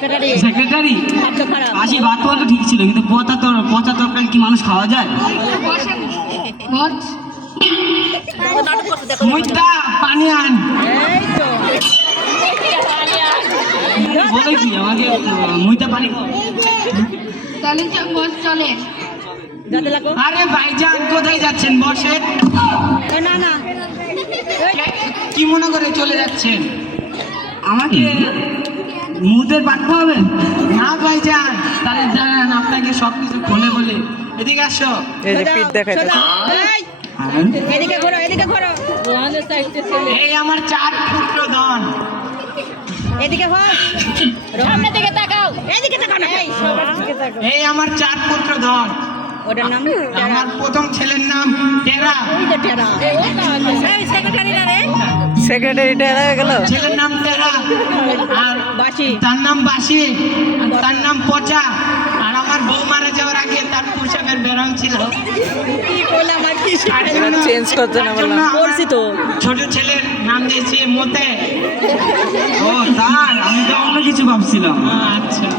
Secretary আসি ভাত তো ঠিক ছিল, কিন্তু পচা তরকারি কি মানুষ খাওয়া যায়? মুইটা পানি আন বলে কি আমাকে, মুইটা পানি চলে। আরে ভাইজান কোথায় যাচ্ছেন? বসে না কি মনে করে চলে যাচ্ছেন? আমাকে মুদের বাটতে হবে না ভাইজান? তাহলে জানান আপনাকে সবকিছু খুলে বলে। এদিকে আসো। এদিকে ঘোরো এই আমার 4 পুত্র ধন। এদিকে ঘোর, সামনের দিকে তাকাও, এদিকে তাকাও না, এই আমার 4 পুত্র ধন। ওটার নাম আমার প্রথম ছেলের নাম টেরা। সেক্রেটারি টেরা হয়ে গেল। ছেলের নাম টেরা, আর বাসি, তার নাম বাসি, আর তার নাম পচা। আর আমার বউ মারা যাওয়ার আগে তার পোশাকের বেরং ছিল। কি করলাম আর কি চেঞ্জ করতে না বললাম। করছি তো। ছোট ছেলের নাম দিয়েছি মতে। ও তাই, আমি তো অন্য কিছু ভাবছিলাম। আচ্ছা।